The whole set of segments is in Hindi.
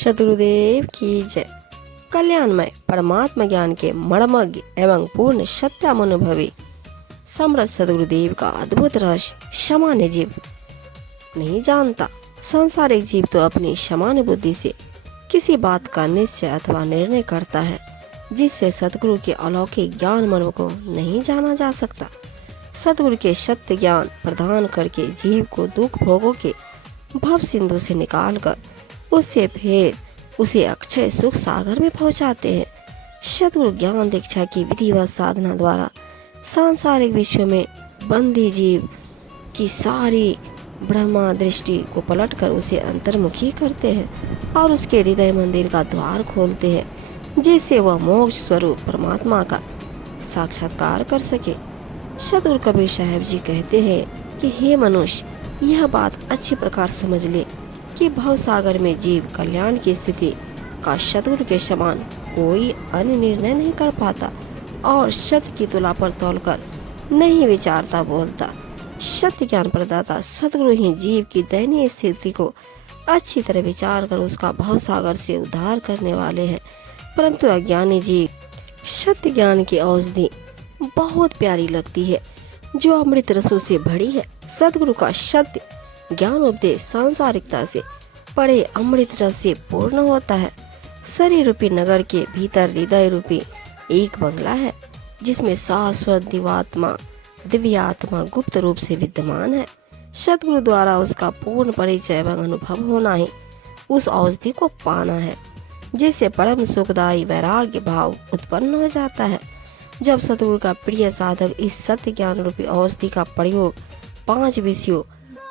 सद्गुरुदेव की जय। कल्याणमय परमात्मा ज्ञान के मर्मज्ञ एवं पूर्ण सत्यानुभवी समर्थ सद्गुरुदेव का अद्भुत रहस्य सामान्य जीव नहीं जानता। सांसारिक जीव तो अपनी सामान्य बुद्धि से किसी बात का निश्चय अथवा निर्णय करता है, जिससे सद्गुरु के अलौकिक ज्ञान मर्म को नहीं जाना जा सकता। सद्गुरु के सत्य ज्ञान प्रदान करके जीव को दुख भोगों के भव सिंधु से निकालकर उससे फिर उसे अक्षय सुख सागर में पहुंचाते हैं। सद्गुरु ज्ञान दीक्षा की विधिवत साधना द्वारा सांसारिक विश्व में बंदी जीव की सारी ब्रह्मा दृष्टि को पलटकर उसे अंतर्मुखी करते हैं और उसके हृदय मंदिर का द्वार खोलते हैं, जिससे वह मोक्ष स्वरूप परमात्मा का साक्षात्कार कर सके। सद्गुरु कबीर साहब जी कहते हैं कि हे मनुष्य, यह बात अच्छी प्रकार समझ ले कि भव सागर में जीव कल्याण की स्थिति का सद्गुरु के समान कोई अन्य निर्णय नहीं कर पाता और सत्य की तुला पर तौलकर नहीं विचारता बोलता। सत्य ज्ञान प्रदाता सद्गुरु ही जीव की दयनीय स्थिति को अच्छी तरह विचार कर उसका भव सागर से उद्धार करने वाले हैं। परंतु अज्ञानी जीव सत्य ज्ञान की औषधि बहुत प्यारी लगती है, जो अमृत रसों से भरी है। सद्गुरु का सत्य ज्ञान उपदेश सांसारिकता से परे अमृत रस से पूर्ण होता है। शरीर रूपी नगर के भीतर हृदय रूपी एक बंगला है, जिसमें शाश्वत दिव्यात्मा गुप्त रूप से विद्यमान है। सद्गुरु द्वारा उसका पूर्ण परिचय एवं अनुभव होना ही उस औषधि को पाना है, जिससे परम सुखदायी वैराग्य भाव उत्पन्न हो जाता है। जब सद्गुरु का प्रिय साधक इस सत्य ज्ञान रूपी औषधि का प्रयोग 5 विषयों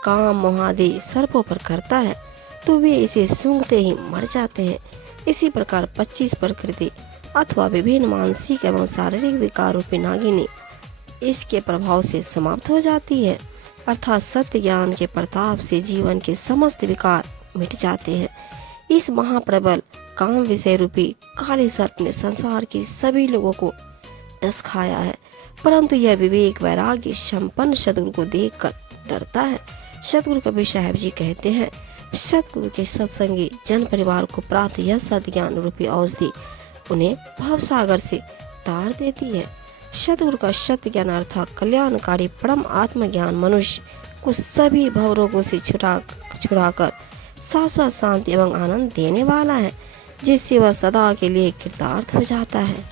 काम मोहादि सर्पों पर करता है, तो वे इसे सूंघते ही मर जाते हैं। इसी प्रकार 25 प्रकृति अथवा विभिन्न मानसिक एवं शारीरिक विकार रूपी नागिनी इसके प्रभाव से समाप्त हो जाती है। अर्थात सत्य ज्ञान के प्रताप से जीवन के समस्त विकार मिट जाते हैं। इस महाप्रबल काम विषय रूपी काले सर्प ने संसार के सभी लोगों को डस खाया है, परंतु यह विवेक वैराग्य संपन्न सद्गुरु को देखकर डरता है। सद्गुरु कबीर साहब जी कहते हैं, सद्गुरु के सत्संगी जन परिवार को प्राप्त यह सत्य ज्ञान रूपी औषधि उन्हें भव सागर से तार देती है। सद्गुरु का सत्य ज्ञान अर्थात कल्याणकारी परम आत्मज्ञान मनुष्य को सभी भव रोगों से छुड़ाकर शाश्वत शांति एवं आनंद देने वाला है, जिससे वह सदा के लिए कृतार्थ हो जाता है।